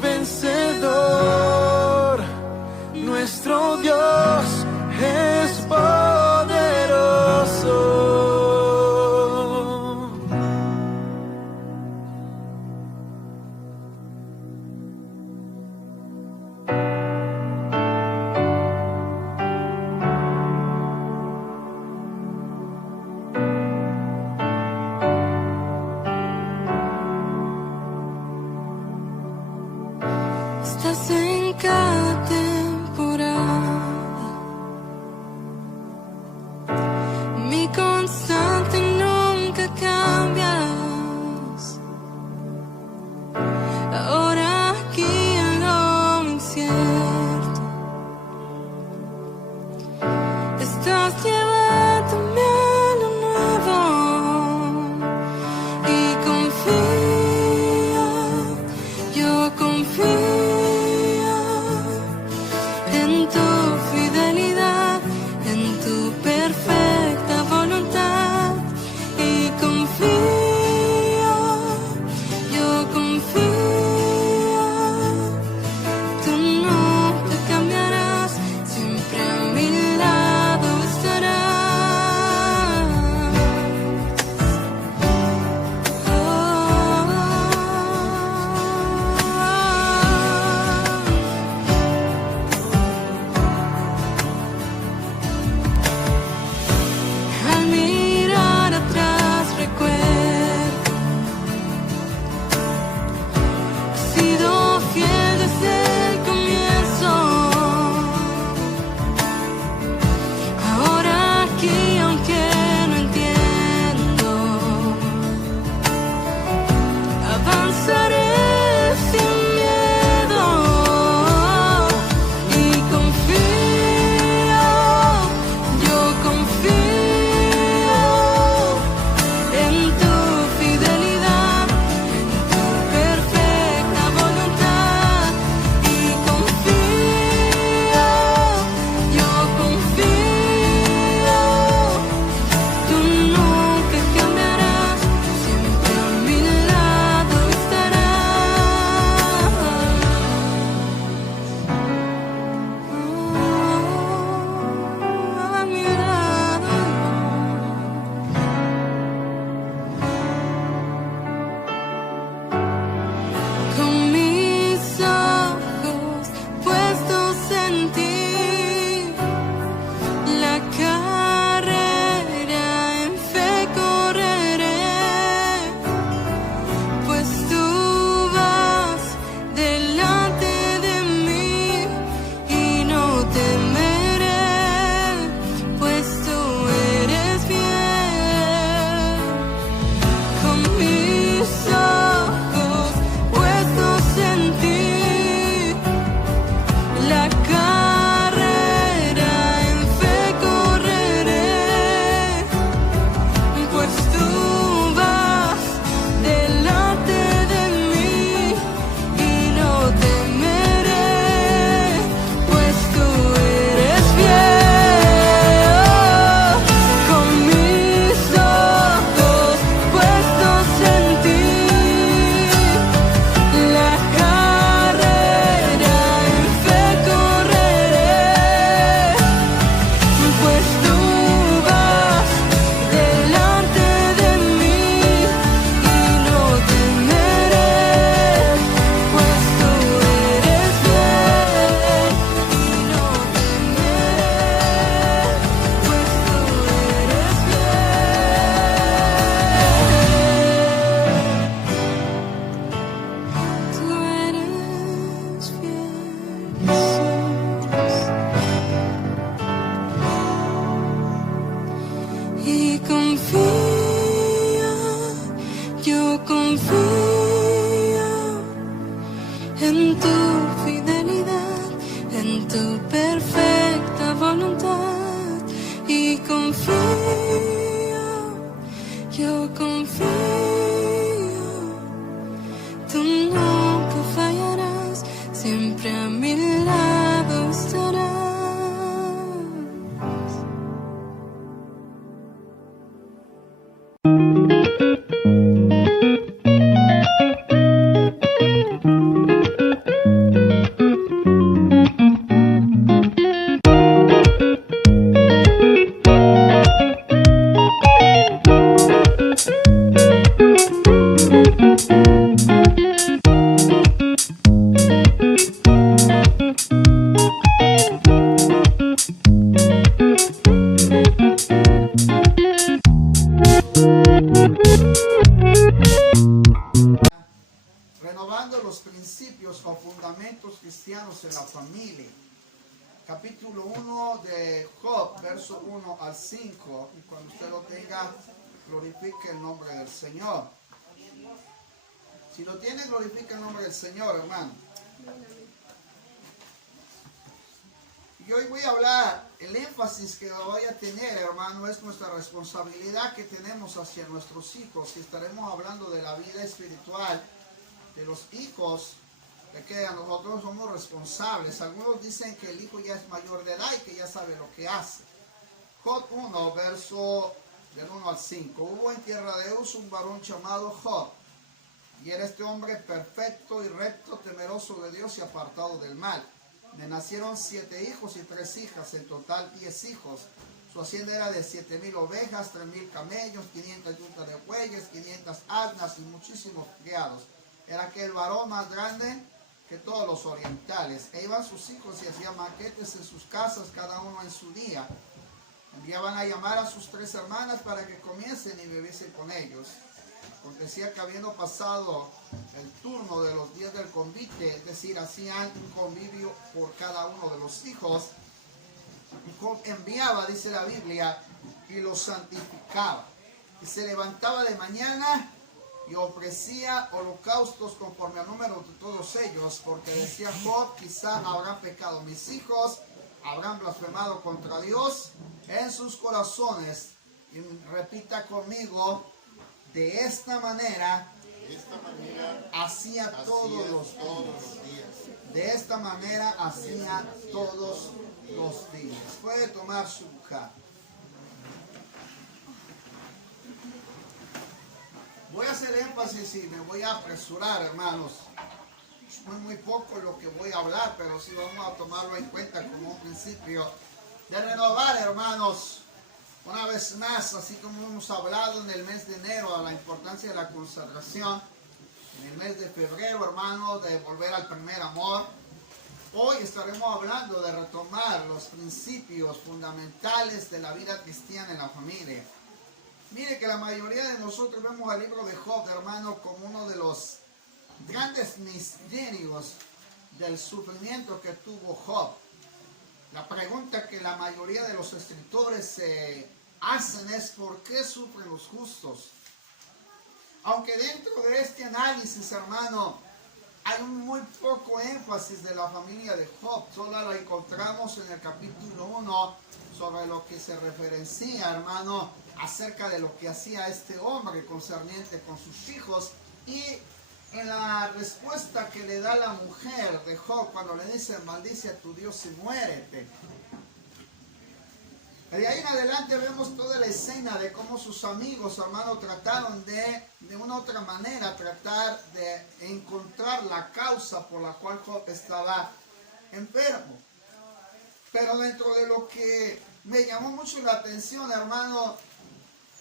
vencedor. Nuestro Dios es poderoso. Estás en cada temporada, mi constante, nunca cambias. Ahora aquí en lo incierto, estás llevándome a lo nuevo y confío, yo confío en tu fidelidad, en tu perfecta voluntad, y confío, yo confío, tú nunca cambiarás, siempre a mi lado estarás. Al mirar atrás recuerdo, he sido fiel desde el comienzo. Ahora aquí, aunque no entiendo, avanzaré sin miedo y confío, yo confío en tu fidelidad, en tu perfecta voluntad, y confío, yo confío, tú nunca cambiarás, siempre a mi lado estarás. A mi lado. Con mis ojos puestos en ti, la carrera en fe correré, pues tú vas delante de mí y no temeré, pues tú eres fiel. Con mis ojos puestos en ti, la carrera en fe correré, pues tú vas delante de mí y no temeré, pues tú eres fiel. Con mis ojos puestos en ti, la carrera en fe correré, pues tú vas delante de mí y no temeré, pues tú eres fiel y no temeré, pues tú eres fiel. Tú eres fiel, Jesús. Y confío, yo confío en tu fidelidad, en tu perfecta voluntad, y confío, yo confío, tú nunca fallarás, siempre a mi lado estarás. principios o fundamentos cristianos en la familia. Capítulo 1 de Job, verso 1 al 5. Y cuando usted lo tenga, glorifique el nombre del Señor. Si lo tiene, glorifique el nombre del Señor, hermano. Y hoy voy a hablar, el énfasis que voy a tener, hermano, es nuestra responsabilidad que tenemos hacia nuestros hijos. Y estaremos hablando de la vida espiritual de los hijos, de que nosotros somos responsables. Algunos dicen que el hijo ya es mayor de edad y que ya sabe lo que hace. Job 1, verso del 1 al 5. Hubo en tierra de Uz un varón llamado Job, y era este hombre perfecto y recto, temeroso de Dios y apartado del mal. Le nacieron 7 hijos y 3 hijas, en total 10 hijos. Su hacienda era de 7,000 ovejas, 3,000 camellos, 500 yuntas de bueyes, 500 asnas y muchísimos criados. Era aquel varón más grande que todos los orientales. E iban sus hijos y hacían banquetes en sus casas, cada uno en su día. Enviaban a llamar a sus 3 hermanas para que comiesen y bebiesen con ellos. Acontecía que habiendo pasado el turno de los días del convite, es decir, hacían un convivio por cada uno de los hijos, enviaba, dice la Biblia, y los santificaba. Y se levantaba de mañana y ofrecía holocaustos conforme al número de todos ellos, porque decía Job, quizá habrán pecado mis hijos, habrán blasfemado contra Dios en sus corazones. Y repita conmigo, de esta manera hacía todos los días. De esta manera hacía todos los días. Puede tomar su lugar. Voy a hacer énfasis y me voy a apresurar, hermanos. Es muy poco lo que voy a hablar, pero sí vamos a tomarlo en cuenta como un principio de renovar, hermanos. Una vez más, así como hemos hablado en el mes de enero, a la importancia de la consagración, en el mes de febrero, hermanos, de volver al primer amor, hoy estaremos hablando de retomar los principios fundamentales de la vida cristiana en la familia. Mire que la mayoría de nosotros vemos el libro de Job, hermano, como uno de los grandes misterios del sufrimiento que tuvo Job. La pregunta que la mayoría de los escritores se hacen es ¿por qué sufren los justos? Aunque dentro de este análisis, hermano, hay un muy poco énfasis de la familia de Job. Solo la encontramos en el capítulo 1 sobre lo que se referencia, hermano, acerca de lo que hacía este hombre concerniente con sus hijos, y en la respuesta que le da la mujer de Job cuando le dice maldice a tu Dios y muérete. De ahí en adelante vemos toda la escena de cómo sus amigos, hermanos, trataron de una u otra manera, tratar de encontrar la causa por la cual Job estaba enfermo. Pero dentro de lo que me llamó mucho la atención, hermano,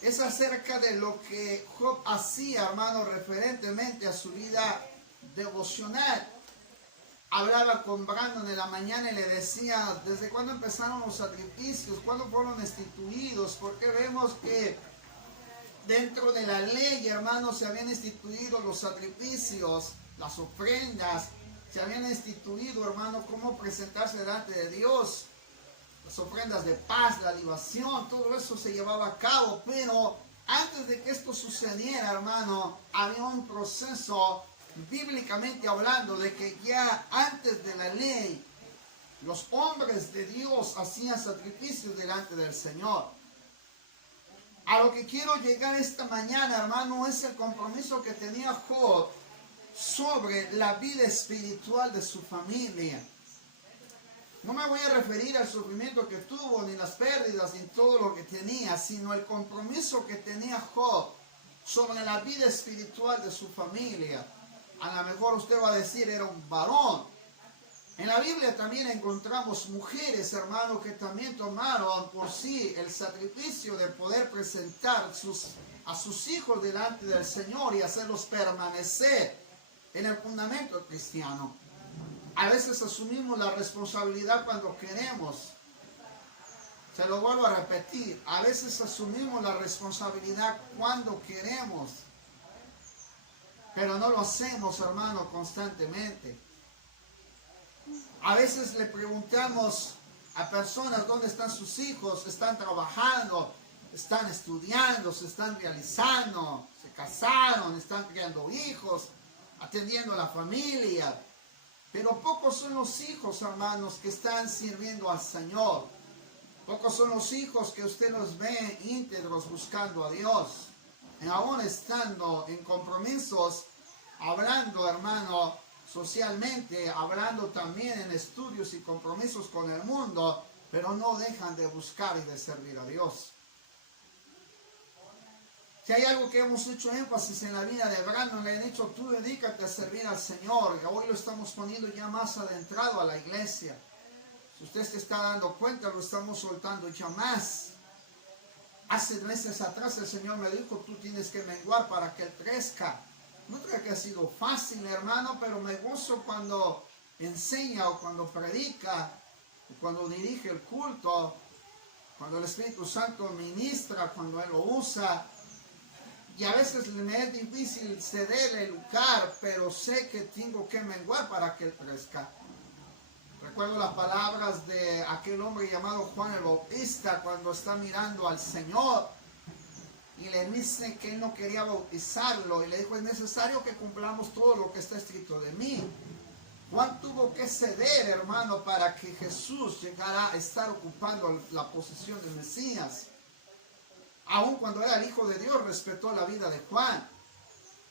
es acerca de lo que Job hacía, hermano, referentemente a su vida devocional. Hablaba con Brandon en la mañana y le decía, ¿desde cuándo empezaron los sacrificios? ¿Cuándo fueron instituidos? Porque vemos que dentro de la ley, hermanos, se habían instituido los sacrificios, las ofrendas, se habían instituido, hermano, cómo presentarse delante de Dios, las ofrendas de paz, la libación, todo eso se llevaba a cabo. Pero antes de que esto sucediera, hermano, había un proceso, bíblicamente hablando, de que ya antes de la ley, los hombres de Dios hacían sacrificios delante del Señor. A lo que quiero llegar esta mañana, hermano, es el compromiso que tenía Job sobre la vida espiritual de su familia. No me voy a referir al sufrimiento que tuvo, ni las pérdidas, ni todo lo que tenía, sino el compromiso que tenía Job sobre la vida espiritual de su familia. A lo mejor usted va a decir, era un varón. En la Biblia también encontramos mujeres, hermanos, que también tomaron por sí el sacrificio de poder presentar a sus hijos delante del Señor y hacerlos permanecer en el fundamento cristiano. A veces asumimos la responsabilidad cuando queremos. Se lo vuelvo a repetir. A veces asumimos la responsabilidad cuando queremos. pero no lo hacemos, hermano, constantemente. A veces le preguntamos a personas dónde están sus hijos, están trabajando, están estudiando, se están realizando, se casaron, están criando hijos, atendiendo a la familia. Pero pocos son los hijos, hermanos, que están sirviendo al Señor. Pocos son los hijos que usted los ve íntegros buscando a Dios. Y aún estando en compromisos, hablando, hermano, socialmente, hablando también en estudios y compromisos con el mundo, pero no dejan de buscar y de servir a Dios. Si hay algo que hemos hecho énfasis en la vida de Brandon, le han dicho, tú dedícate a servir al Señor. Y hoy lo estamos poniendo ya más adentrado a la iglesia. Si usted se está dando cuenta, lo estamos soltando ya más. Hace meses atrás el Señor me dijo, tú tienes que menguar para que Él crezca. No creo que ha sido fácil, hermano, pero me gozo cuando enseña o cuando predica, o cuando dirige el culto, cuando el Espíritu Santo ministra, cuando Él lo usa. Y a veces me es difícil ceder el lugar, pero sé que tengo que menguar para que Él crezca. Recuerdo las palabras de aquel hombre llamado Juan el Bautista cuando está mirando al Señor y le dice que él no quería bautizarlo y le dijo, es necesario que cumplamos todo lo que está escrito de mí. Juan tuvo que ceder, hermano, para que Jesús llegara a estar ocupando la posición de Mesías. Aun cuando era el Hijo de Dios, respetó la vida de Juan.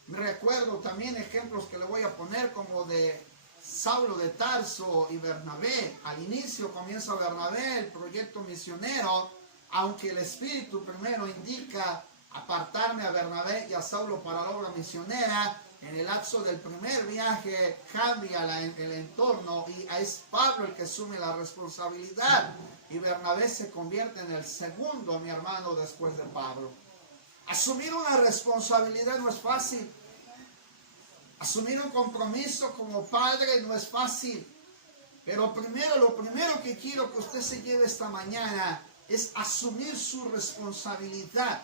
Me recuerdo también ejemplos que le voy a poner como de Saulo de Tarso y Bernabé. Al inicio comienza Bernabé el proyecto misionero, aunque el Espíritu primero indica apartarme a Bernabé y a Saulo para la obra misionera. En el lapso del primer viaje cambia el entorno y es Pablo el que asume la responsabilidad. Y Bernabé se convierte en el segundo, mi hermano, después de Pablo. Asumir una responsabilidad no es fácil. Asumir un compromiso como padre no es fácil. Pero lo primero que quiero que usted se lleve esta mañana es asumir su responsabilidad.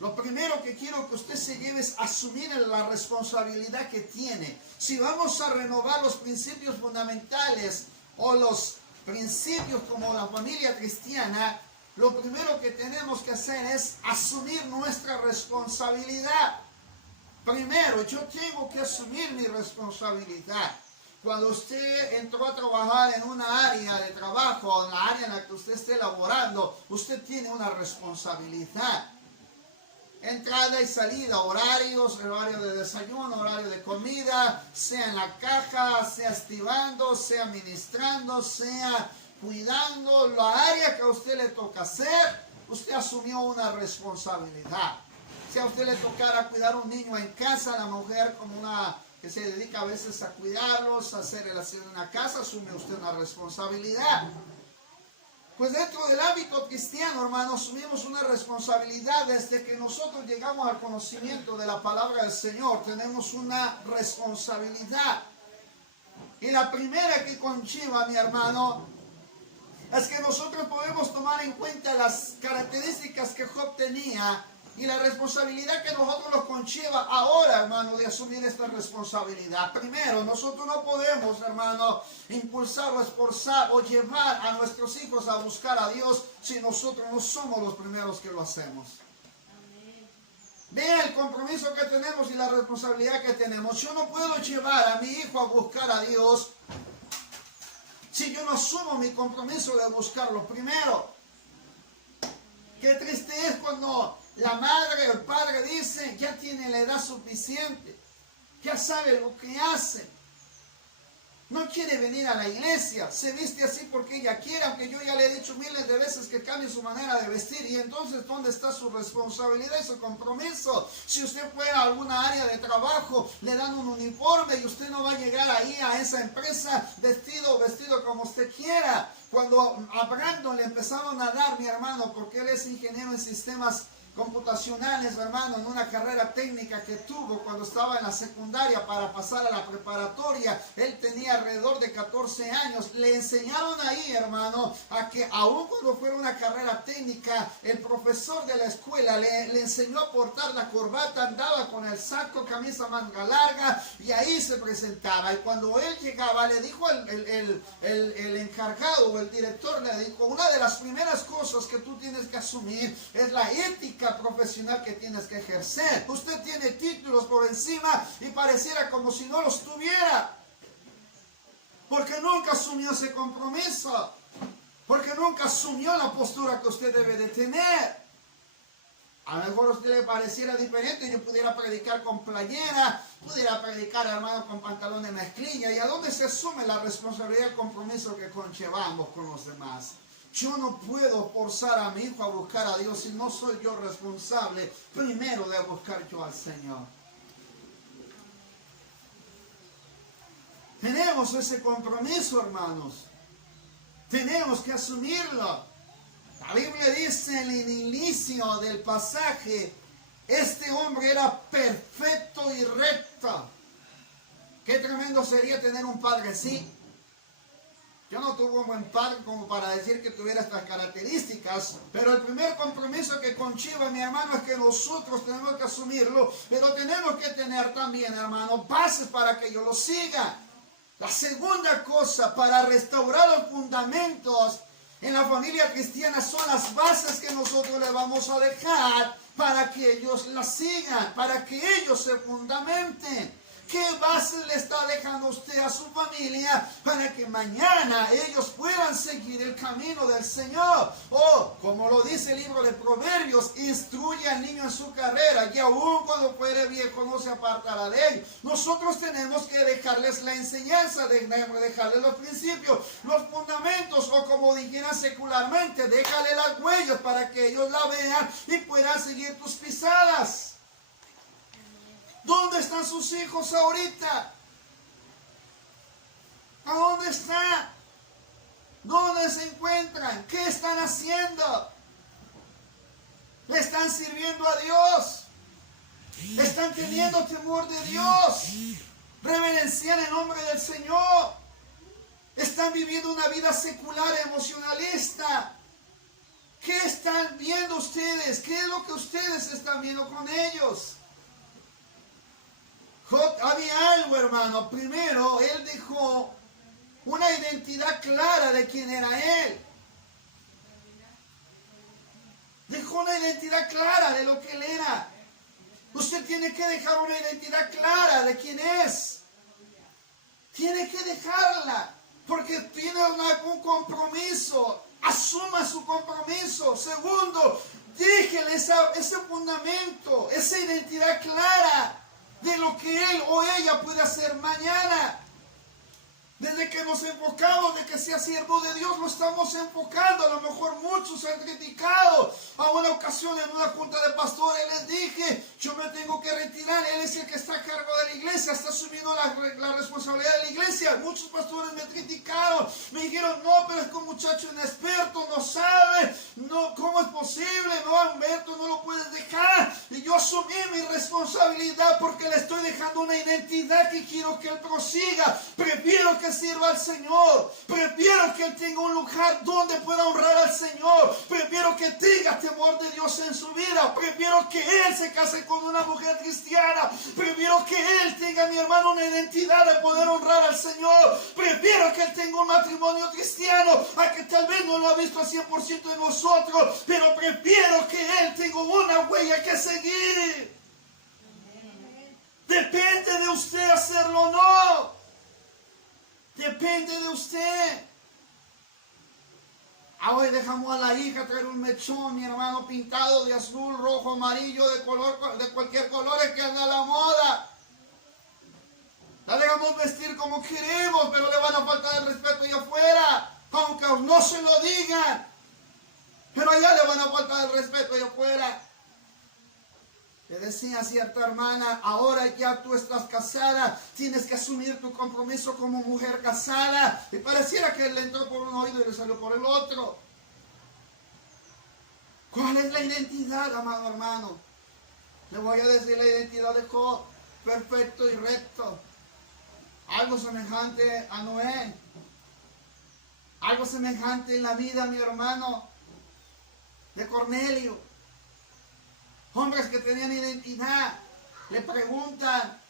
Lo primero que quiero que usted se lleve es asumir la responsabilidad que tiene. Si vamos a renovar los principios fundamentales o los principios como la familia cristiana, lo primero que tenemos que hacer es asumir nuestra responsabilidad. Primero, yo tengo que asumir mi responsabilidad. Cuando usted entró a trabajar en una área de trabajo, en la área en la que usted esté laborando, usted tiene una responsabilidad. Entrada y salida, horarios, horario de desayuno, horario de comida, sea en la caja, sea estivando, sea ministrando, sea cuidando, la área que a usted le toca hacer, usted asumió una responsabilidad. Si a usted le tocara cuidar a un niño en casa, la mujer como una que se dedica a veces a cuidarlos, a hacer el aseo en una casa, asume usted una responsabilidad. Pues dentro del ámbito cristiano, hermano, asumimos una responsabilidad. Desde que nosotros llegamos al conocimiento de la palabra del Señor, tenemos una responsabilidad. Y la primera que conlleva, mi hermano, es que nosotros podemos tomar en cuenta las características que Job tenía y la responsabilidad que nosotros nos conlleva ahora, hermano, de asumir esta responsabilidad. Primero, nosotros no podemos, hermano, impulsar o esforzar o llevar a nuestros hijos a buscar a Dios si nosotros no somos los primeros que lo hacemos. Vean el compromiso que tenemos y la responsabilidad que tenemos. Yo no puedo llevar a mi hijo a buscar a Dios si yo no asumo mi compromiso de buscarlo primero. Qué triste es cuando la madre o el padre dice, ya tiene la edad suficiente, ya sabe lo que hace, no quiere venir a la iglesia, se viste así porque ella quiere, aunque yo ya le he dicho miles de veces que cambie su manera de vestir. Y entonces, ¿dónde está su responsabilidad y su compromiso? Si usted fue a alguna área de trabajo, le dan un uniforme y usted no va a llegar ahí a esa empresa vestido como usted quiera. Cuando a Brandon le empezaron a dar, mi hermano, porque él es ingeniero en sistemas computacionales, hermano, en una carrera técnica que tuvo cuando estaba en la secundaria para pasar a la preparatoria. Él tenía alrededor de 14 años. Le enseñaron ahí, hermano, a que aun cuando fuera una carrera técnica, el profesor de la escuela le enseñó a portar la corbata, andaba con el saco, camisa manga larga, y ahí se presentaba. Y cuando él llegaba, le dijo el encargado o el director, le dijo, una de las primeras cosas que tú tienes que asumir es la ética profesional que tienes que ejercer. Usted tiene títulos por encima y pareciera como si no los tuviera, porque nunca asumió ese compromiso, porque nunca asumió la postura que usted debe de tener. A lo mejor a usted le pareciera diferente, yo pudiera predicar con playera, pudiera predicar, hermano, con pantalón de mezclilla. ¿Y a dónde se asume la responsabilidad y el compromiso que conllevamos con los demás? Yo no puedo forzar a mi hijo a buscar a Dios si no soy yo responsable primero de buscar yo al Señor. Tenemos ese compromiso, hermanos. Tenemos que asumirlo. La Biblia dice en el inicio del pasaje, este hombre era perfecto y recto. Qué tremendo sería tener un padre así. Yo no tuve un buen padre como para decir que tuviera estas características, pero el primer compromiso que conlleva, mi hermano, es que nosotros tenemos que asumirlo, pero tenemos que tener también, hermano, bases para que yo lo siga. La segunda cosa para restaurar los fundamentos en la familia cristiana son las bases que nosotros le vamos a dejar para que ellos las sigan, para que ellos se fundamenten. ¿Qué bases le está dejando usted a su familia para que mañana ellos puedan seguir el camino del Señor? O, como lo dice el libro de Proverbios, instruye al niño en su carrera y aún cuando fuere viejo no se apartará de él. Nosotros tenemos que dejarles la enseñanza, dejarles los principios, los fundamentos, o como dijeran secularmente, déjale las huellas para que ellos la vean y puedan seguir tus pisadas. ¿Dónde están sus hijos ahorita? ¿A dónde están? ¿Dónde se encuentran? ¿Qué están haciendo? ¿Le están sirviendo a Dios? ¿Están teniendo temor de Dios? ¿Reverencian el nombre del Señor? ¿Están viviendo una vida secular, emocionalista? ¿Qué están viendo ustedes? ¿Qué es lo que ustedes están viendo con ellos? Había algo, hermano. Primero, él dejó una identidad clara de quién era él. Dejó una identidad clara de lo que él era. Usted tiene que dejar una identidad clara de quién es. Tiene que dejarla, porque tiene un compromiso. Asuma su compromiso. Segundo, déjele ese fundamento, esa identidad clara de lo que él o ella puede hacer mañana. Desde que nos enfocamos de que sea siervo de Dios, lo estamos enfocando. A lo mejor muchos han criticado. A una ocasión en una junta de pastores les dije, yo me tengo que retirar, él es el que está a cargo de la iglesia, está asumiendo la responsabilidad de la iglesia. Muchos pastores me criticaron, me dijeron, no, pero es que un muchacho inexperto, no sabe, no, ¿cómo es posible? No, Humberto, no lo puedes dejar. Y yo asumí mi responsabilidad porque le estoy dejando una identidad que quiero que él prosiga. Prefiero que sirva al Señor, prefiero que él tenga un lugar donde pueda honrar al Señor, prefiero que tenga temor de Dios en su vida, prefiero que él se case con una mujer cristiana, prefiero que él tenga, mi hermano, una identidad de poder honrar al Señor, prefiero que él tenga un matrimonio cristiano, a que tal vez no lo ha visto al 100% de nosotros, pero prefiero que él tenga una huella que seguir. Depende de usted hacerlo o no. Depende de usted. Hoy dejamos a la hija traer un mechón, mi hermano, pintado de azul, rojo, amarillo, de color, de cualquier color que anda a la moda. La dejamos vestir como queremos, pero le van a faltar el respeto allá afuera, aunque no se lo digan. Pero allá le van a faltar el respeto allá afuera. Le decía a cierta hermana, ahora ya tú estás casada, tienes que asumir tu compromiso como mujer casada. Y pareciera que le entró por un oído y le salió por el otro. ¿Cuál es la identidad, amado hermano? Le voy a decir la identidad de Job, perfecto y recto. Algo semejante a Noé. Algo semejante en la vida, mi hermano, de Cornelio. Hombres que tenían identidad. Le preguntan,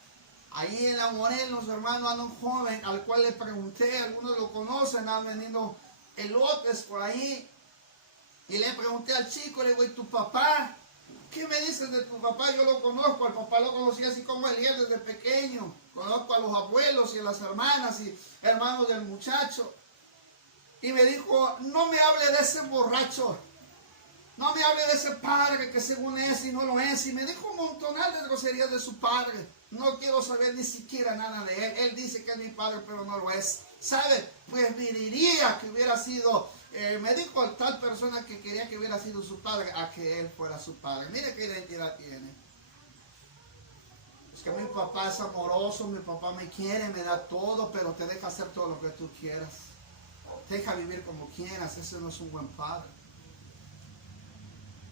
ahí en la Morelos, hermano, anda un joven al cual le pregunté, algunos lo conocen, han venido elotes por ahí. Y le pregunté al chico, le digo, ¿y tu papá? ¿Qué me dices de tu papá? Yo lo conozco, al papá lo conocí así como Elías desde pequeño. Conozco a los abuelos y a las hermanas y hermanos del muchacho. Y me dijo, no me hable de ese borracho. No me hable de ese padre que según es y no lo es. Y me dijo un montonal de groserías de su padre. No quiero saber ni siquiera nada de él. Él dice que es mi padre, pero no lo es. ¿Sabe? Pues diría que hubiera sido... me dijo tal persona que quería que hubiera sido su padre a que él fuera su padre. Mire qué identidad tiene. Es que mi papá es amoroso, mi papá me quiere, me da todo, pero te deja hacer todo lo que tú quieras. Deja vivir como quieras, ese no es un buen padre.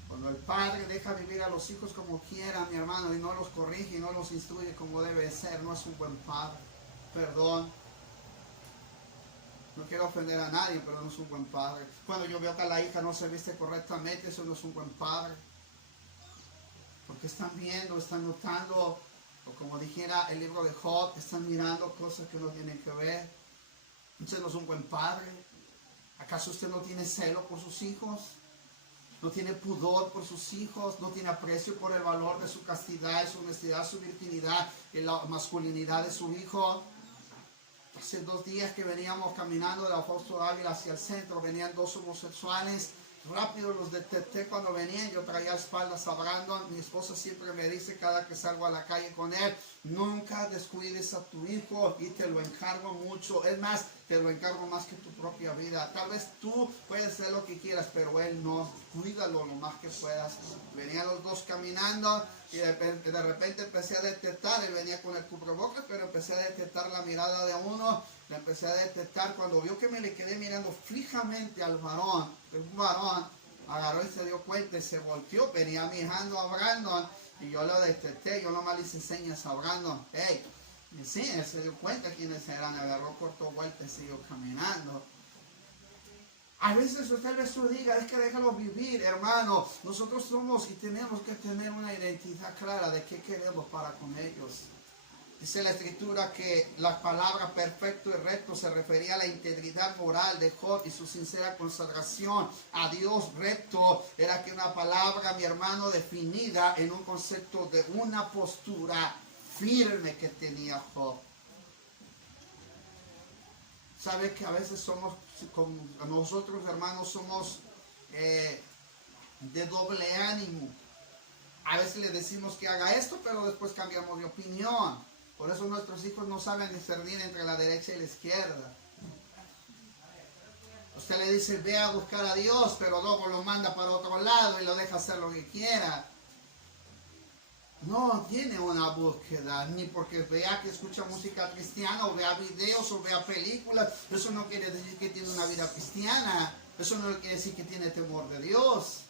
Cuando el padre deja vivir a los hijos como quiera, mi hermano, y no los corrige y no los instruye como debe ser, no es un buen padre. Perdón. No quiero ofender a nadie, pero no es un buen padre. Cuando yo veo que la hija no se viste correctamente, eso no es un buen padre. Porque están viendo, están notando, o como dijera el libro de Job, están mirando cosas que no tienen que ver. Usted no es un buen padre. ¿Acaso usted no tiene celo por sus hijos? ¿No tiene pudor por sus hijos? ¿No tiene aprecio por el valor de su castidad, su honestidad, su virginidad y la masculinidad de su hijo? Hace 2 días que veníamos caminando de Fausto Dávila hacia el centro, venían 2 homosexuales. Rápido los detecté cuando venían, yo traía espaldas a Brandon. Mi esposa siempre me dice cada que salgo a la calle con él, nunca descuides a tu hijo y te lo encargo mucho. Es más, te lo encargo más que tu propia vida. Tal vez tú puedes hacer lo que quieras, pero él no. Cuídalo lo más que puedas. Venían los 2 caminando y de repente empecé a detectar, él venía con el cubrebocas, pero empecé a detectar la mirada de uno. Le empecé a detectar cuando vio que me le quedé mirando fijamente al varón. Un varón agarró y se dio cuenta y se volteó, venía mirando a Brandon y yo lo detecté, yo nomás le hice señas a Brandon. Hey, y sí, él se dio cuenta quiénes eran, agarró, cortó vuelta y siguió caminando. A veces usted vez diga, es que déjalo vivir, hermano. Nosotros somos y tenemos que tener una identidad clara de qué queremos para con ellos. Dice la escritura que la palabra perfecto y recto se refería a la integridad moral de Job y su sincera consagración a Dios. Recto era que una palabra, mi hermano, definida en un concepto de una postura firme que tenía Job. Sabe que a veces somos, como nosotros hermanos, somos de doble ánimo. A veces le decimos que haga esto, pero después cambiamos de opinión. Por eso nuestros hijos no saben discernir entre la derecha y la izquierda. Usted le dice, ve a buscar a Dios, pero luego lo manda para otro lado y lo deja hacer lo que quiera. No tiene una búsqueda, ni porque vea que escucha música cristiana, o vea videos, o vea películas. Eso no quiere decir que tiene una vida cristiana. Eso no quiere decir que tiene temor de Dios.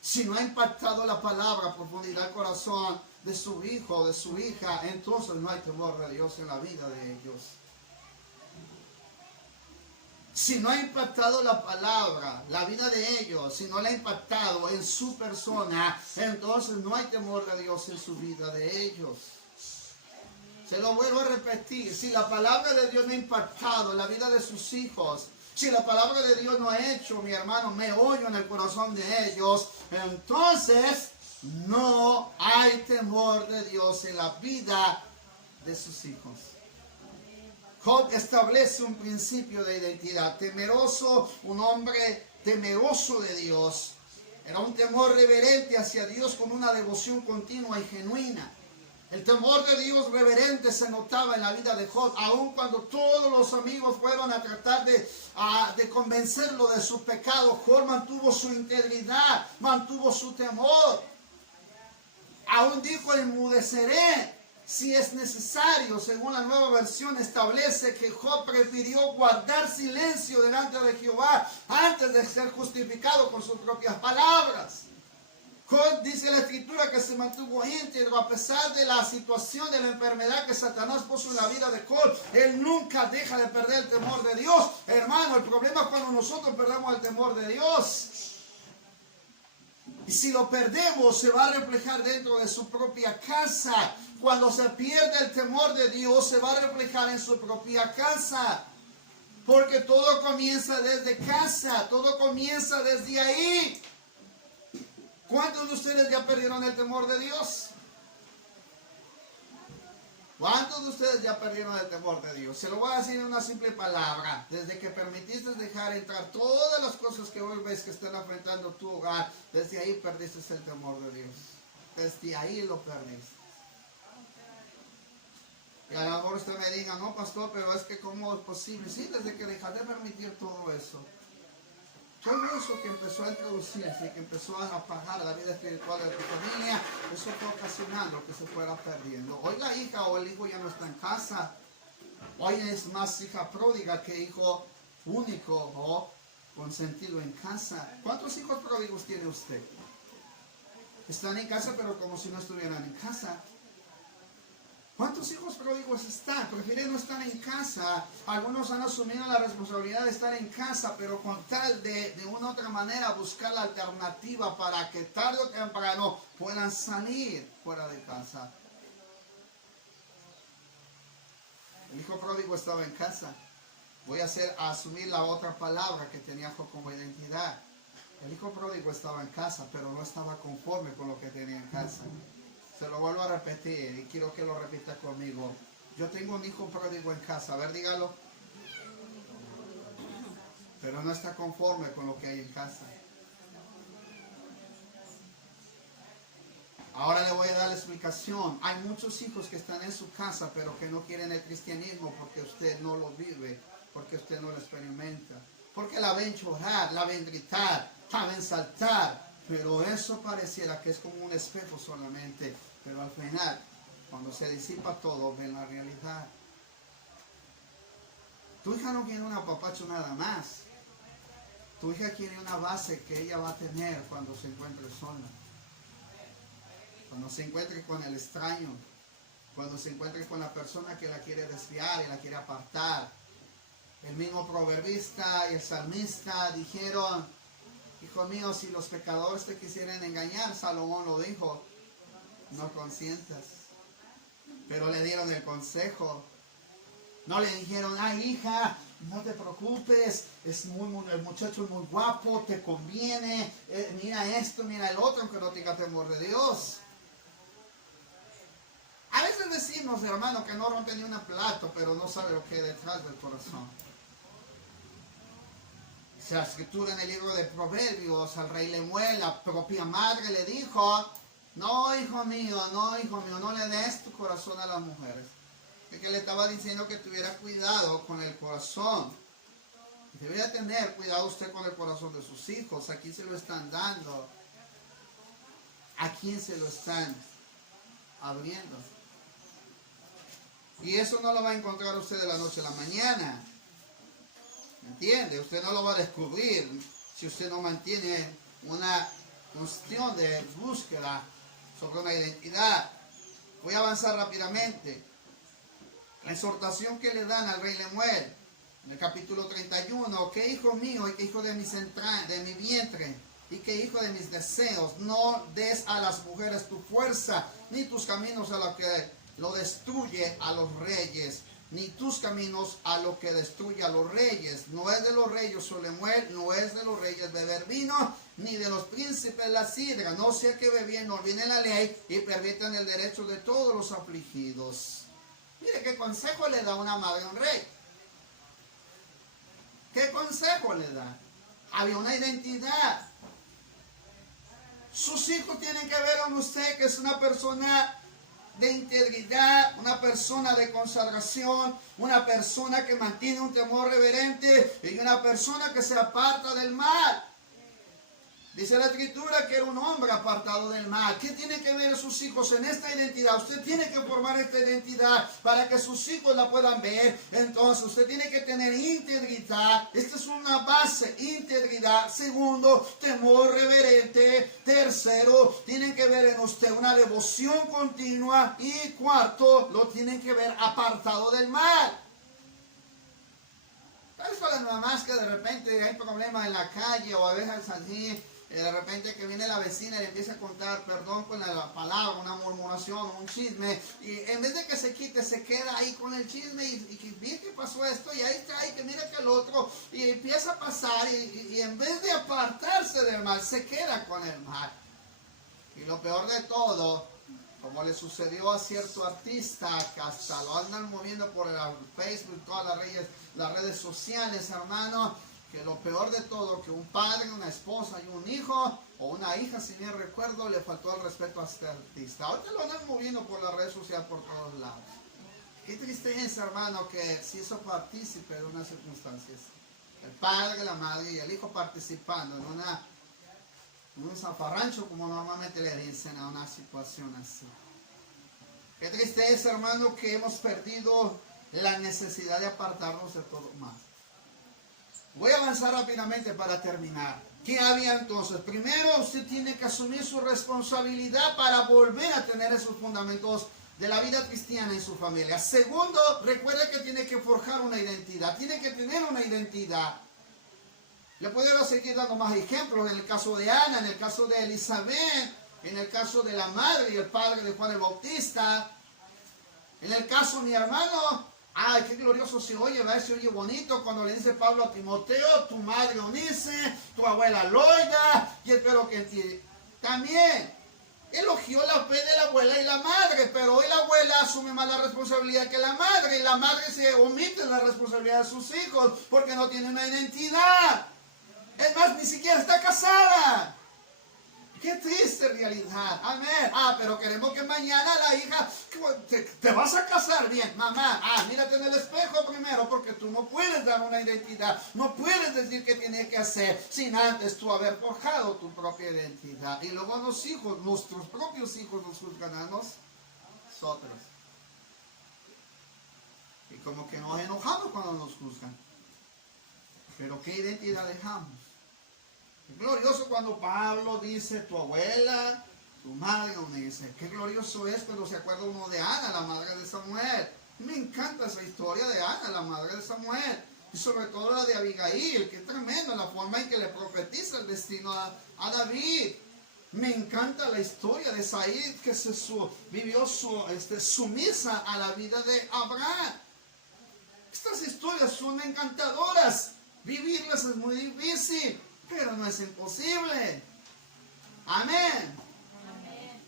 Si no ha impactado la palabra, profundidad del corazón de su hijo o de su hija, entonces no hay temor de Dios en la vida de ellos. Si no ha impactado la palabra, la vida de ellos, si no la ha impactado en su persona, entonces no hay temor de Dios en su vida de ellos. Se lo vuelvo a repetir, si la palabra de Dios no ha impactado en la vida de sus hijos, si la palabra de Dios no ha hecho, mi hermano, me hoyo en el corazón de ellos, entonces no hay temor de Dios en la vida de sus hijos. Job establece un principio de identidad. Temeroso, un hombre temeroso de Dios. Era un temor reverente hacia Dios con una devoción continua y genuina. El temor de Dios reverente se notaba en la vida de Job, aun cuando todos los amigos fueron a tratar de convencerlo de su pecado. Job mantuvo su integridad, mantuvo su temor. Aún dijo, enmudeceré si es necesario. Según la Nueva Versión establece que Job prefirió guardar silencio delante de Jehová antes de ser justificado con sus propias palabras. Dice la escritura que se mantuvo íntegro a pesar de la situación de la enfermedad que Satanás puso en la vida de Col. Él nunca deja de perder el temor de Dios. Hermano, el problema es cuando nosotros perdemos el temor de Dios. Y si lo perdemos, se va a reflejar dentro de su propia casa. Cuando se pierde el temor de Dios, se va a reflejar en su propia casa. Porque todo comienza desde casa, todo comienza desde ahí. ¿Cuántos de ustedes ya perdieron el temor de Dios? ¿Cuántos de ustedes ya perdieron el temor de Dios? Se lo voy a decir en una simple palabra. Desde que permitiste dejar entrar todas las cosas que hoy ves que están afrontando tu hogar, desde ahí perdiste el temor de Dios. Desde ahí lo perdiste. Y a lo mejor usted me diga, no pastor, pero es que ¿cómo es posible? Sí, desde que dejaste de permitir todo eso. Todo eso que empezó a introducirse, que empezó a apagar la vida espiritual de tu familia, eso fue ocasionando que se fuera perdiendo. Hoy la hija o el hijo ya no está en casa. Hoy es más hija pródiga que hijo único o consentido en casa. ¿Cuántos hijos pródigos tiene usted? Están en casa pero como si no estuvieran en casa. ¿Cuántos hijos pródigos están? Prefieren no estar en casa. Algunos han asumido la responsabilidad de estar en casa, pero con tal de una u otra manera buscar la alternativa para que tarde o temprano puedan salir fuera de casa. El hijo pródigo estaba en casa. Voy a asumir la otra palabra que tenía como identidad. El hijo pródigo estaba en casa, pero no estaba conforme con lo que tenía en casa. Se lo vuelvo a repetir y quiero que lo repita conmigo. Yo tengo un hijo pródigo en casa. A ver, dígalo. Pero no está conforme con lo que hay en casa. Ahora le voy a dar la explicación. Hay muchos hijos que están en su casa, pero que no quieren el cristianismo porque usted no lo vive, porque usted no lo experimenta. Porque la ven llorar, la ven gritar, la ven saltar. Pero eso pareciera que es como un espejo solamente. Pero al final, cuando se disipa todo, ven la realidad. Tu hija no quiere un apapacho nada más. Tu hija quiere una base que ella va a tener cuando se encuentre sola. Cuando se encuentre con el extraño. Cuando se encuentre con la persona que la quiere desviar y la quiere apartar. El mismo proverbista y el salmista dijeron: hijo mío, si los pecadores te quisieran engañar, Salomón lo dijo, no consientas. Pero le dieron el consejo. No le dijeron: ay hija, no te preocupes, el muchacho es muy guapo, te conviene, mira esto, mira el otro, aunque no tenga temor de Dios. A veces decimos, hermano, que no rompe ni un plato, pero no sabe lo que hay detrás del corazón. La escritura en el libro de Proverbios, al rey Lemuel, la propia madre le dijo: no, hijo mío, no le des tu corazón a las mujeres. Que le estaba diciendo que tuviera cuidado con el corazón. Debería tener cuidado usted con el corazón de sus hijos. ¿A quién se lo están dando? ¿A quién se lo están abriendo? Y eso no lo va a encontrar usted de la noche a la mañana. ¿Me entiende? Usted no lo va a descubrir si usted no mantiene una cuestión de búsqueda sobre una identidad. Voy a avanzar rápidamente. La exhortación que le dan al rey Lemuel, en el capítulo 31, que hijo mío y que hijo de mi vientre, y que hijo de mis deseos, no des a las mujeres tu fuerza, ni tus caminos a lo que lo destruye a los reyes, ni tus caminos a lo que destruye a los reyes. No es de los reyes Lemuel, no es de los reyes beber vino, ni de los príncipes la sidra, no sea que bebiendo olviden la ley y permitan el derecho de todos los afligidos. Mire qué consejo le da una madre a un rey. ¿Qué consejo le da? Había una identidad. Sus hijos tienen que ver en usted que es una persona de integridad, una persona de consagración, una persona que mantiene un temor reverente y una persona que se aparta del mal. Dice la escritura que era un hombre apartado del mal. ¿Qué tiene que ver sus hijos en esta identidad? Usted tiene que formar esta identidad para que sus hijos la puedan ver. Entonces usted tiene que tener integridad. Esta es una base, integridad. Segundo, temor reverente. Tercero, tienen que ver en usted una devoción continua. Y cuarto, lo tienen que ver apartado del mal. Tal vez para las mamás que de repente hay problemas en la calle o a veces así, de repente que viene la vecina y le empieza a contar, perdón con la palabra, una murmuración, un chisme, y en vez de que se quite, se queda ahí con el chisme y que vi que pasó esto y ahí está, y que mira que el otro, y empieza a pasar y en vez de apartarse del mal, se queda con el mal. Y lo peor de todo, como le sucedió a cierto artista que hasta lo andan moviendo por el Facebook, todas las redes sociales, hermano, que lo peor de todo, que un padre, una esposa y un hijo, o una hija, si bien recuerdo, le faltó el respeto a este artista. Ahorita lo andan moviendo por las redes sociales por todos lados. Qué tristeza, hermano, que si eso partícipe de unas circunstancias. El padre, la madre y el hijo participando en un zafarrancho, como normalmente le dicen a una situación así. Qué tristeza, hermano, que hemos perdido la necesidad de apartarnos de todo mal. Voy a avanzar rápidamente para terminar. ¿Qué había entonces? Primero, usted tiene que asumir su responsabilidad para volver a tener esos fundamentos de la vida cristiana en su familia. Segundo, recuerde que tiene que forjar una identidad. Tiene que tener una identidad. Le puedo seguir dando más ejemplos en el caso de Ana, en el caso de Elizabeth, en el caso de la madre y el padre de Juan el Bautista. En el caso de mi hermano, ay, qué glorioso se oye, ¿verdad? Se oye bonito cuando le dice Pablo a Timoteo, tu madre Eunice, tu abuela Loida, y espero que entiendan. También elogió la fe de la abuela y la madre, pero hoy la abuela asume más la responsabilidad que la madre, y la madre se omite en la responsabilidad de sus hijos porque no tiene una identidad. Es más, ni siquiera está casada. Qué triste realidad. Amén. Pero queremos que mañana la hija, te vas a casar bien, mamá. Mírate en el espejo primero, porque tú no puedes dar una identidad. No puedes decir qué tienes que hacer sin antes tú haber forjado tu propia identidad. Y luego los hijos, nuestros propios hijos nos juzgan a nosotros. Y como que nos enojamos cuando nos juzgan. Pero ¿qué identidad dejamos? Es glorioso cuando Pablo dice tu abuela, tu madre, uno dice, qué glorioso es cuando se acuerda uno de Ana, la madre de Samuel. Me encanta esa historia de Ana, la madre de Samuel. Y sobre todo la de Abigail, que es tremenda la forma en que le profetiza el destino a David. Me encanta la historia de Said, que vivió sumisa a la vida de Abraham. Estas historias son encantadoras. Vivirlas es muy difícil, pero no es imposible. Amén. Amén.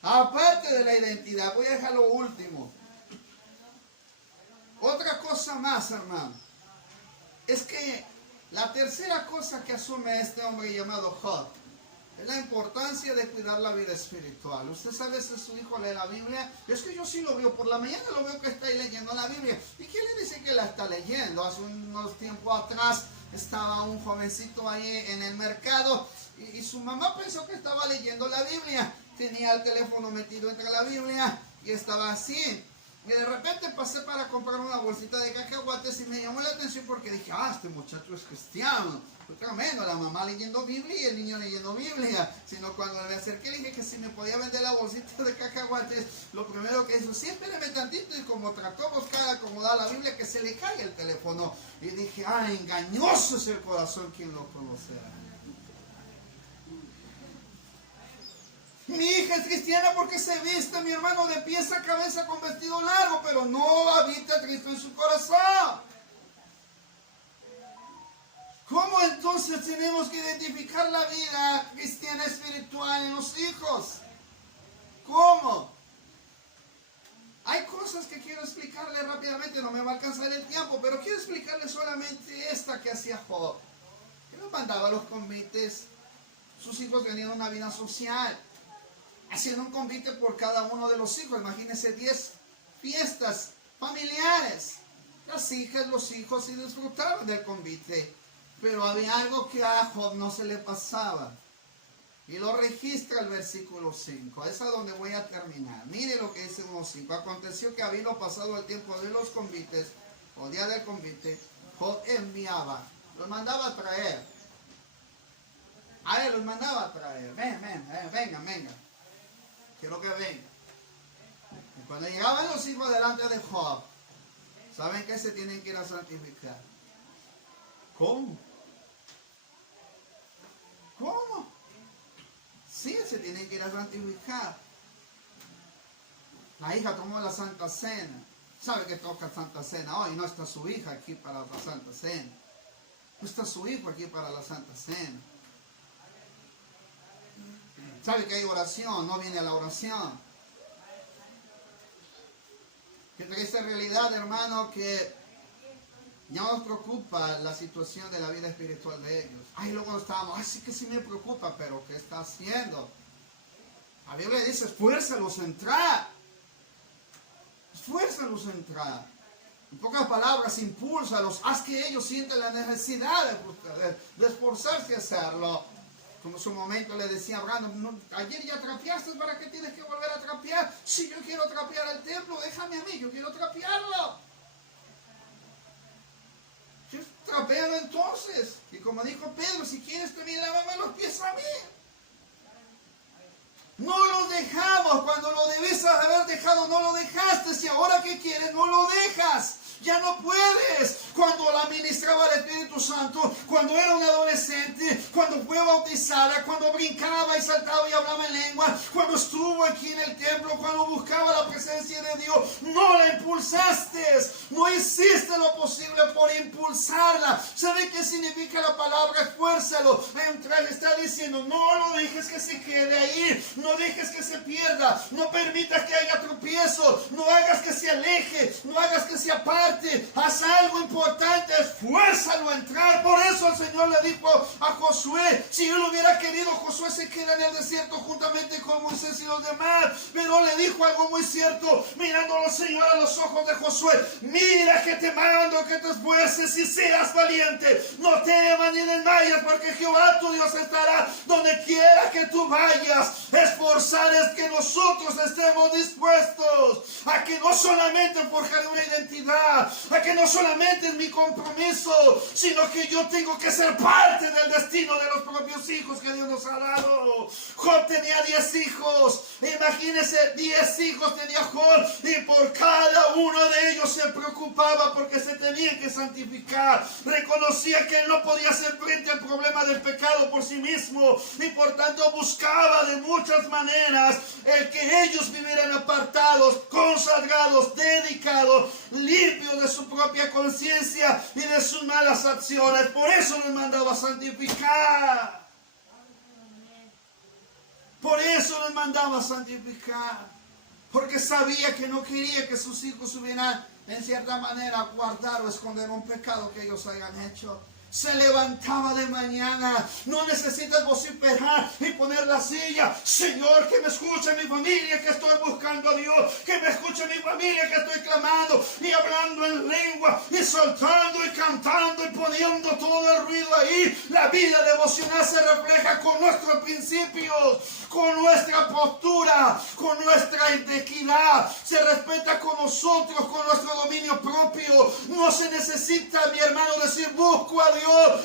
Aparte de la identidad, voy a dejar lo último. Otra cosa más, hermano. Es que la tercera cosa que asume este hombre llamado Job es la importancia de cuidar la vida espiritual. Usted sabe si su hijo lee la Biblia. Es que yo sí lo veo. Por la mañana lo veo que está ahí leyendo la Biblia. ¿Y quién le dice que la está leyendo? Hace unos tiempos atrás estaba un jovencito ahí en el mercado y su mamá pensó que estaba leyendo la Biblia. Tenía el teléfono metido entre la Biblia y estaba así. Y de repente pasé para comprar una bolsita de cacahuates y me llamó la atención porque dije, este muchacho es cristiano. Fue tremendo, la mamá leyendo Biblia y el niño leyendo Biblia. Sino cuando me acerqué le dije que si me podía vender la bolsita de cacahuates, lo primero que hizo, sí, espéreme tantito, y como trató de buscar acomodar la Biblia, que se le caiga el teléfono. Y dije, engañoso es el corazón, quien lo conocerá. Mi hija es cristiana porque se viste, mi hermano, de pies a cabeza con vestido largo, pero no habita Cristo en su corazón. ¿Cómo entonces tenemos que identificar la vida cristiana espiritual en los hijos? ¿Cómo? Hay cosas que quiero explicarle rápidamente, no me va a alcanzar el tiempo, pero quiero explicarle solamente esta que hacía Job. Él nos mandaba a los convites, sus hijos tenían una vida social. Haciendo un convite por cada uno de los hijos. Imagínense 10 fiestas familiares. Las hijas, los hijos, y disfrutaban del convite. Pero había algo que a Job no se le pasaba. Y lo registra el versículo 5. Es a donde voy a terminar. Mire lo que dice 1:5. Aconteció que habiendo pasado el tiempo de los convites, o día del convite, Job enviaba, los mandaba a traer. A él los mandaba a traer. Venga. Quiero que venga. Y cuando llegaban los hijos delante de Job, ¿saben que se tienen que ir a santificar? ¿Cómo? Sí, se tienen que ir a santificar. La hija tomó la Santa Cena. ¿Sabe que toca Santa Cena hoy? No está su hija aquí para la Santa Cena. No está su hijo aquí para la Santa Cena. ¿Sabe que hay oración? No viene a la oración. Qué triste realidad, hermano, que ya nos preocupa la situación de la vida espiritual de ellos. Ay, luego estábamos, ay, sí que sí me preocupa, pero ¿qué está haciendo? La Biblia dice, esfuérzalos a entrar. Esfuérzalos a entrar. En pocas palabras, impúlsalos. Haz que ellos sientan la necesidad de esforzarse a hacerlo. Como en su momento le decía a Abraham, no, ayer ya trapeaste, ¿para qué tienes que volver a trapear? Si yo quiero trapear el templo, déjame a mí, yo quiero trapearlo. Trapéalo entonces. Y como dijo Pedro, si quieres también lávame los pies a mí. No los dejamos. Cuando lo debes haber dejado, no lo dejaste. Si ahora que quieres, no lo dejas. Ya no puedes. Cuando la ministraba el Espíritu Santo, cuando era un adolescente, cuando fue bautizada, cuando brincaba y saltaba y hablaba en lengua, cuando estuvo aquí en el templo, cuando buscaba la presencia de Dios, no la impulsaste. No hiciste lo posible por impulsarla. ¿Sabe qué significa la palabra esfuérzalo? Está diciendo, no lo dejes que se quede ahí. No dejes que se pierda. No permitas que haya tropiezo. No hagas que se aleje. No hagas que se aparte. Haz algo importante, esfuérzalo a entrar. Por eso el Señor le dijo a Josué, si él hubiera querido, Josué se queda en el desierto juntamente con Moisés y los demás, pero le dijo algo muy cierto, mirándolo el Señor a los ojos de Josué, mira que te mando que te esfuerces y seas valiente, no temas ni desmayes, porque Jehová tu Dios estará donde quiera que tú vayas. Esforzar es que nosotros estemos dispuestos a que no solamente forjar una identidad, a que no solamente es mi compromiso, sino que yo tengo que ser parte del destino de los propios hijos que Dios nos ha dado. Job tenía 10 hijos, imagínense, 10 hijos tenía Job, y por cada uno de ellos se preocupaba porque se tenían que santificar. Reconocía que él no podía hacer frente al problema del pecado por sí mismo, y por tanto buscaba de muchas maneras el que ellos vivieran apartados, consagrados, dedicados, limpios de su propia conciencia y de sus malas acciones. Por eso les mandaba a santificar. Por eso les mandaba a santificar. Porque sabía que no quería que sus hijos hubieran, en cierta manera, guardar o esconder un pecado que ellos hayan hecho. Se levantaba de mañana. No necesitas vociferar y poner la silla. Señor, que me escuche mi familia que estoy buscando a Dios. Que me escuche mi familia que estoy clamando y hablando en lengua y soltando y cantando y poniendo todo el ruido ahí. La vida devocional se refleja con nuestros principios, con nuestra postura, con nuestra equidad. Se respeta con nosotros, con nuestro dominio propio. No se necesita, mi hermano, decir busco a Dios,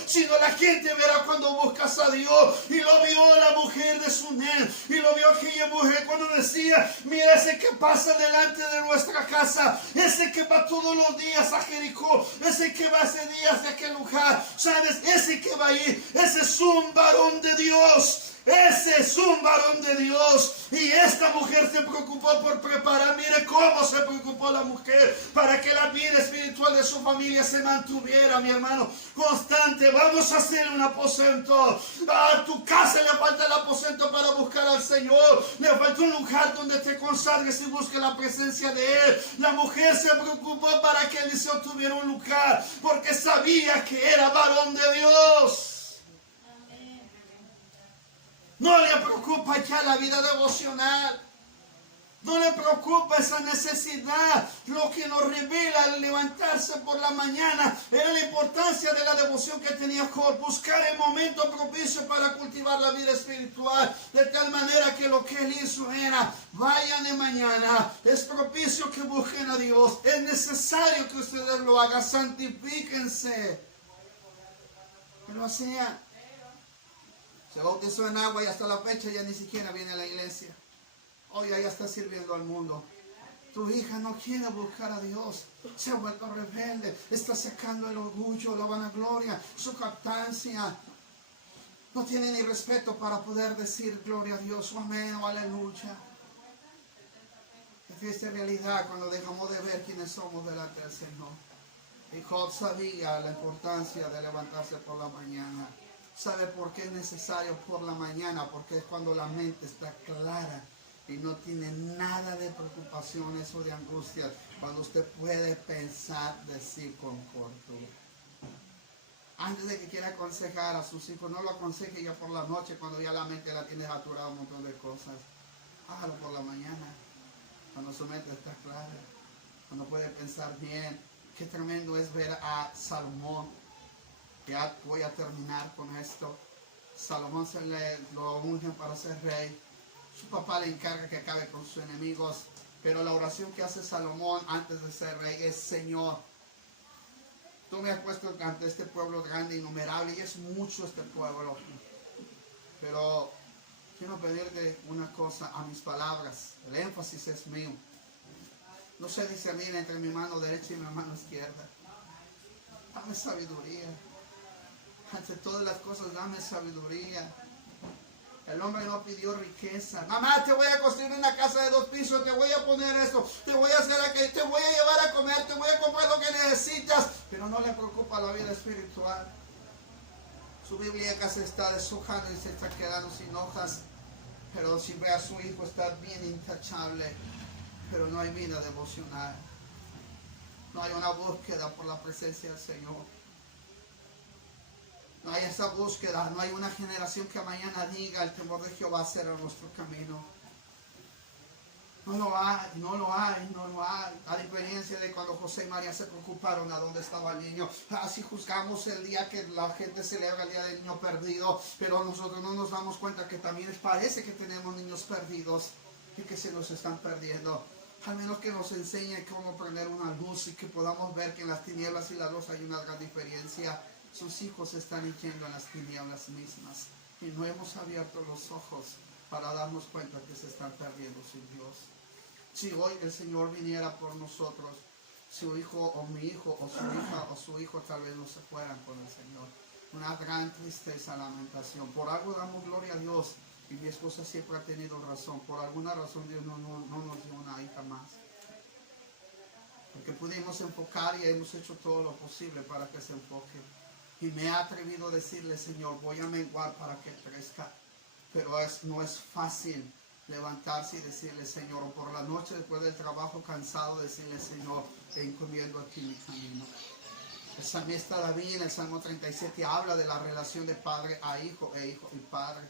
sino la gente verá cuando buscas a Dios. Y lo vio la mujer de Sunem, y lo vio aquella mujer cuando decía, mira ese que pasa delante de nuestra casa, ese que va todos los días a Jericó, ese que va ese día hacia aquel lugar, ¿sabes? Ese que va ahí, ese es un varón de Dios. Ese es un varón de Dios. Y esta mujer se preocupó por preparar. Mire cómo se preocupó la mujer para que la vida espiritual de su familia se mantuviera, mi hermano, constante. Vamos a hacer un aposento. A tu casa le falta el aposento para buscar al Señor. Le falta un lugar donde te consagres y busques la presencia de Él. La mujer se preocupó para que Eliseo tuviera un lugar, porque sabía que era varón de Dios. No le preocupa ya la vida devocional. No le preocupa esa necesidad. Lo que nos revela al levantarse por la mañana era la importancia de la devoción que tenía Job. Buscar el momento propicio para cultivar la vida espiritual. De tal manera que lo que él hizo era, vayan de mañana. Es propicio que busquen a Dios. Es necesario que ustedes lo hagan. Santifíquense. Y lo hacía. Se bautizó en agua y hasta la fecha ya ni siquiera viene a la iglesia. Hoy ya está sirviendo al mundo. Tu hija no quiere buscar a Dios. Se ha vuelto rebelde. Está sacando el orgullo, la vanagloria, su captancia. No tiene ni respeto para poder decir gloria a Dios o amén o aleluya. Es triste realidad cuando dejamos de ver quiénes somos delante del Señor. Y Job sabía la importancia de levantarse por la mañana. ¿Sabe por qué es necesario por la mañana? Porque es cuando la mente está clara y no tiene nada de preocupaciones o de angustias. Cuando usted puede pensar, decir con cordura. Antes de que quiera aconsejar a sus hijos, no lo aconseje ya por la noche, cuando ya la mente la tiene saturada un montón de cosas. Hágalo por la mañana, cuando su mente está clara, cuando puede pensar bien. Qué tremendo es ver a Salomón. Ya voy a terminar con esto. Salomón lo ungen para ser rey. Su papá le encarga que acabe con sus enemigos. Pero la oración que hace Salomón antes de ser rey es: Señor, tú me has puesto ante este pueblo grande, innumerable, y es mucho este pueblo. Pero quiero pedirte una cosa a mis palabras. El énfasis es mío. No sé discernir entre mi mano derecha y mi mano izquierda. Dame sabiduría. Ante todas las cosas, dame sabiduría. El hombre no pidió riqueza. Mamá, te voy a construir una casa de 2 pisos, te voy a poner esto, te voy a hacer aquello, te voy a llevar a comer, te voy a comprar lo que necesitas. Pero no le preocupa la vida espiritual. Su biblioteca se está deshojando y se está quedando sin hojas. Pero si ve a su hijo, está bien intachable. Pero no hay vida devocional. No hay una búsqueda por la presencia del Señor. No hay esa búsqueda, no hay una generación que mañana diga: el temor de Jehová será nuestro camino. No lo hay, no lo hay, no lo hay. A diferencia de cuando José y María se preocuparon a dónde estaba el niño. Así juzgamos el día que la gente celebra el día del niño perdido, pero nosotros no nos damos cuenta que también parece que tenemos niños perdidos y que se nos están perdiendo. Al menos que nos enseñe cómo prender una luz y que podamos ver que en las tinieblas y la luz hay una gran diferencia. Sus hijos se están yendo en las tinieblas mismas y no hemos abierto los ojos para darnos cuenta que se están perdiendo sin Dios. Si hoy el Señor viniera por nosotros, su hijo o mi hijo o su hija o su hijo tal vez no se fueran con el Señor. Una gran tristeza, lamentación. Por algo damos gloria a Dios y mi esposa siempre ha tenido razón. Por alguna razón Dios no nos dio una hija más. Porque pudimos enfocar y hemos hecho todo lo posible para que se enfoque. Y me he atrevido a decirle: Señor, voy a menguar para que crezca. Pero no es fácil levantarse y decirle: Señor, o por la noche después del trabajo cansado, decirle: Señor, te encomiendo aquí mi camino. El salmista David en el Salmo 37 habla de la relación de padre a hijo e hijo y padre.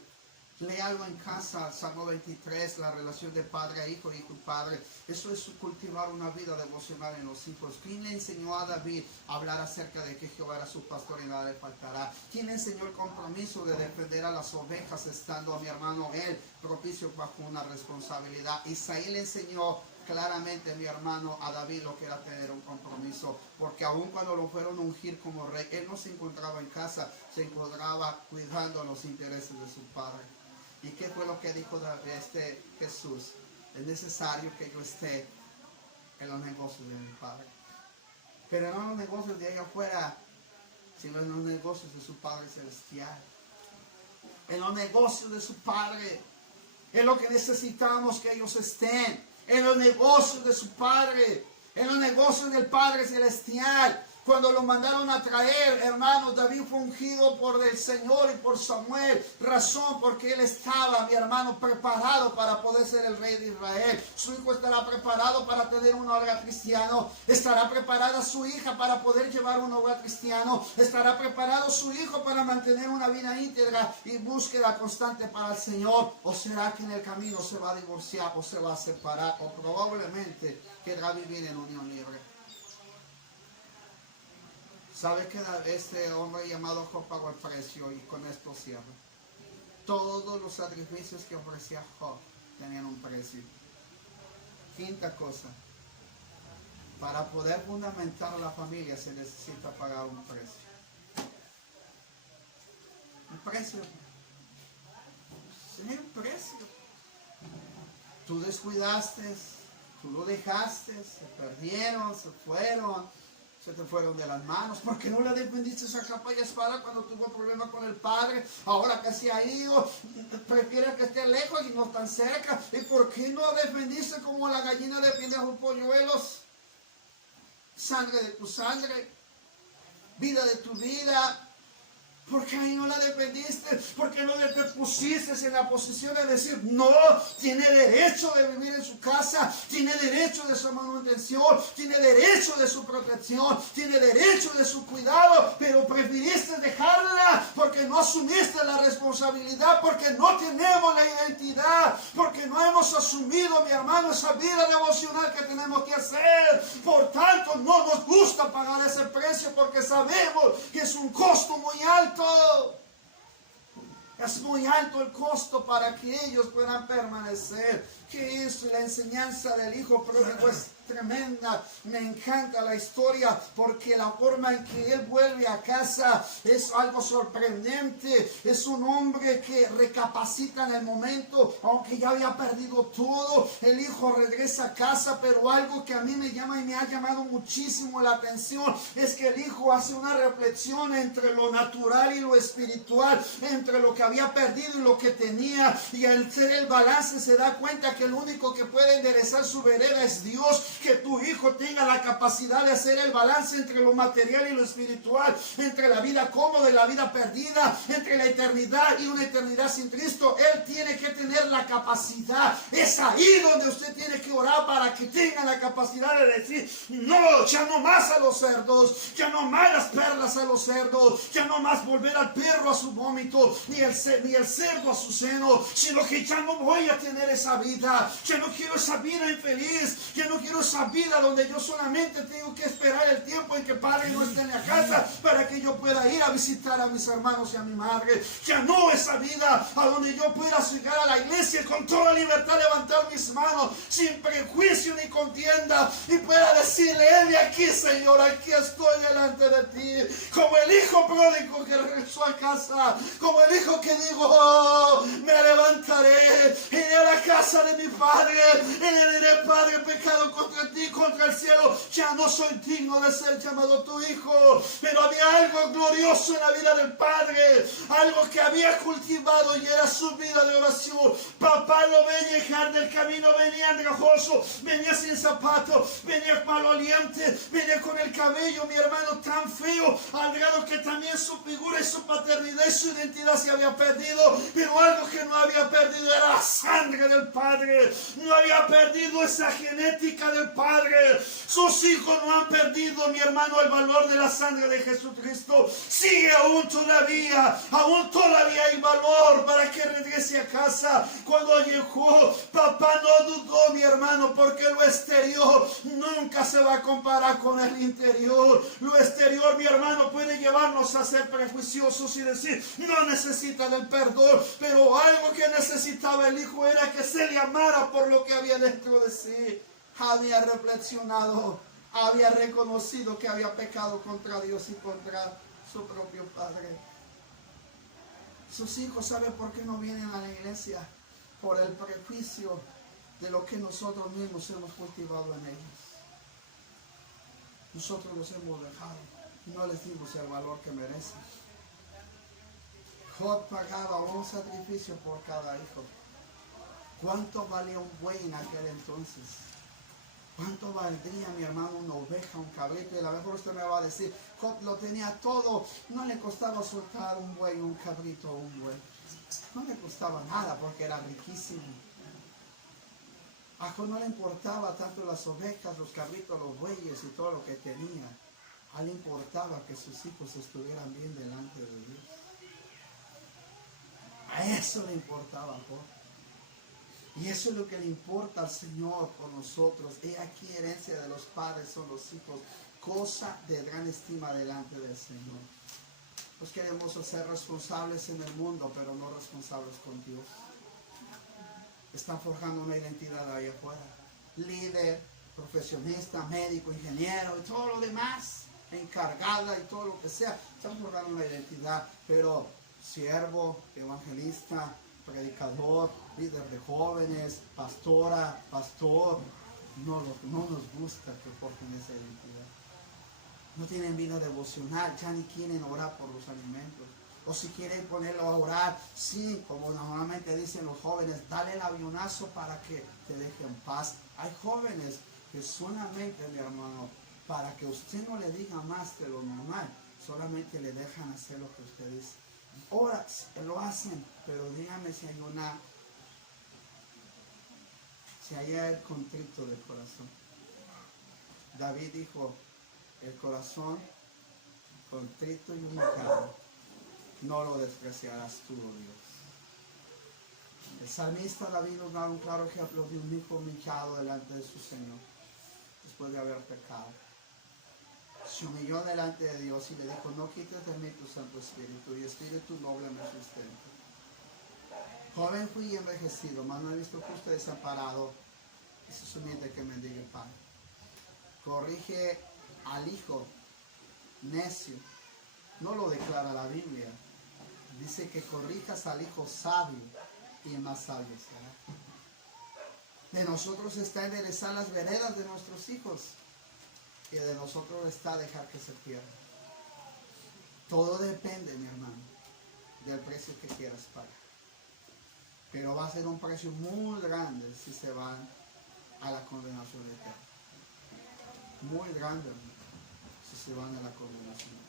Léalo en casa, Salmo 23, la relación de padre a hijo, hijo y padre. Eso es cultivar una vida devocional en los hijos. ¿Quién le enseñó a David a hablar acerca de que Jehová era su pastor y nada le faltará? ¿Quién le enseñó el compromiso de defender a las ovejas estando a mi hermano él propicio bajo una responsabilidad? Isaí le enseñó claramente, mi hermano, a David lo que era tener un compromiso, porque aun cuando lo fueron a ungir como rey, él no se encontraba en casa, se encontraba cuidando los intereses de su padre. ¿Y qué fue lo que dijo Jesús? Es necesario que yo esté en los negocios de mi Padre. Pero no en los negocios de allá afuera, sino en los negocios de su Padre Celestial. En los negocios de su Padre. Es lo que necesitamos que ellos estén. En los negocios de su Padre. En los negocios del Padre Celestial. Cuando lo mandaron a traer, hermano, David fue ungido por el Señor y por Samuel. Razón porque él estaba, mi hermano, preparado para poder ser el rey de Israel. Su hijo estará preparado para tener un hogar cristiano. Estará preparada su hija para poder llevar un hogar cristiano. Estará preparado su hijo para mantener una vida íntegra y búsqueda constante para el Señor. ¿O será que en el camino se va a divorciar o se va a separar o probablemente querrá vivir en unión libre? ¿Sabe que este hombre llamado Job pagó el precio? Y con esto cierro. Todos los sacrificios que ofrecía Job tenían un precio. Quinta cosa. Para poder fundamentar la familia se necesita pagar un precio. Un precio. Sí, un precio. Tú descuidaste, tú lo dejaste, se perdieron, se fueron. Se te fueron de las manos. ¿Por qué no le defendiste esa capa y espada cuando tuvo problemas con el padre? Ahora que se ha ido, prefiere que esté lejos y no tan cerca. ¿Y por qué no defendiste como la gallina defiende a sus polluelos? Sangre de tu sangre, vida de tu vida. ¿Por qué ahí no la defendiste? ¿Por qué no te pusiste en la posición de decir, no, tiene derecho de vivir en su casa, tiene derecho de su manutención, tiene derecho de su protección, tiene derecho de su cuidado, pero preferiste dejarla porque no asumiste la responsabilidad, porque no tenemos la identidad, porque no hemos asumido, mi hermano, esa vida devocional que tenemos que hacer? Por tanto, no nos gusta pagar ese precio porque sabemos que es un costo muy alto. Es muy alto el costo para que ellos puedan permanecer. ¿Qué es la enseñanza del hijo pródigo? Es tremenda. Me encanta la historia porque la forma en que él vuelve a casa es algo sorprendente. Es un hombre que recapacita en el momento, aunque ya había perdido todo. El hijo regresa a casa, pero algo que a mí me llama y me ha llamado muchísimo la atención es que el hijo hace una reflexión entre lo natural y lo espiritual, entre lo que había perdido y lo que tenía, y al hacer el balance se da cuenta que el único que puede enderezar su vereda es Dios. Que tu hijo tenga la capacidad de hacer el balance entre lo material y lo espiritual, entre la vida cómoda y la vida perdida, entre la eternidad y una eternidad sin Cristo. Él tiene que tener la capacidad. Es ahí donde usted tiene que orar para que tenga la capacidad de decir, no, ya no más a los cerdos, ya no más las perlas a los cerdos, ya no más volver al perro a su vómito, ni el cerdo a su seno, sino que ya no voy a tener esa vida, ya no quiero esa vida infeliz, ya no quiero esa vida donde yo solamente tengo que esperar el tiempo en que padre no esté en la casa para que yo pueda ir a visitar a mis hermanos y a mi madre. Ya no esa vida a donde yo pueda llegar a la iglesia con toda libertad, levantar mis manos sin prejuicio ni contienda y pueda decirle, he aquí, Señor, aquí estoy delante de ti, como el hijo pródigo que regresó a casa, como el hijo que dijo, oh, me levantaré, iré a la casa de mi padre y le diré, Padre, pecado contra ti, contra el cielo, ya no soy digno de ser llamado tu hijo. Pero había algo glorioso en la vida del padre, algo que había cultivado y era su vida de oración. Papá lo ve llegar del camino, venía andrajoso, venía sin zapatos, venía maloliente, venía con el cabello, mi hermano, tan feo, al grado que también su figura y su paternidad y su identidad se había perdido. Pero algo que no había perdido era la sangre del padre, no había perdido esa genética del padre. Sus hijos no han perdido, mi hermano, el valor de la sangre de Jesucristo. Sigue aún todavía hay valor para que regrese a casa. Cuando llegó, papá no dudó, mi hermano, porque lo exterior nunca se va a comparar con el interior. Lo exterior, mi hermano, puede llevarnos a ser prejuiciosos y decir, no necesita del perdón, pero algo que necesitaba el hijo era que se le amara por lo que había dentro de sí. Había reflexionado, había reconocido que había pecado contra Dios y contra su propio padre. Sus hijos, ¿saben por qué no vienen a la iglesia? Por el prejuicio de lo que nosotros mismos hemos cultivado en ellos. Nosotros los hemos dejado y no les dimos el valor que merecen. Job pagaba un sacrificio por cada hijo. ¿Cuánto valía un buey en aquel entonces? ¿Cuánto valdría, mi hermano, una oveja, un cabrito? Y a lo mejor usted me va a decir, Job lo tenía todo, no le costaba soltar un buey, un cabrito o un buey. No le costaba nada porque era riquísimo. A Job no le importaba tanto las ovejas, los cabritos, los bueyes y todo lo que tenía. A él le importaba que sus hijos estuvieran bien delante de Dios. A eso le importaba a Job. Y eso es lo que le importa al Señor por nosotros. He aquí herencia de los padres son los hijos, cosa de gran estima delante del Señor. Pues queremos ser responsables en el mundo, pero no responsables con Dios. Están forjando una identidad ahí afuera. Líder, profesionista, médico, ingeniero y todo lo demás, encargada y todo lo que sea. Están forjando una identidad, pero siervo, evangelista, predicador, líder de jóvenes, pastora, pastor, no nos gusta que forjen esa identidad. No tienen vida devocional, ya ni quieren orar por los alimentos. O si quieren ponerlo a orar, sí, como normalmente dicen los jóvenes, dale el avionazo para que te deje en paz. Hay jóvenes que solamente, mi hermano, para que usted no le diga más de lo normal, solamente le dejan hacer lo que usted dice. Ahora lo hacen, pero dígame si hay el contrito del corazón. David dijo, el corazón contrito y humillado, no lo despreciarás tú, oh Dios. El salmista David nos da un claro ejemplo de un hijo humillado delante de su Señor, después de haber pecado. Se humilló delante de Dios y le dijo, no quites de mí tu Santo Espíritu, y Espíritu noble me sustenta. Joven fui y envejecido, mas no he visto justo desamparado, y se humilde que mendigue el pan. Corrige al hijo necio, no lo declara la Biblia. Dice que corrijas al hijo sabio y el más sabio será. De nosotros está enderezar las veredas de nuestros hijos y de nosotros está dejar que se pierdan. Todo depende, mi hermano, del precio que quieras pagar. Pero va a ser un precio muy grande si se van a la condenación eterna. Muy grande, hermano, si se van a la condenación.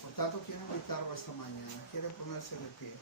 Por tanto, quiero invitarlo esta mañana. Quiere ponerse de pie.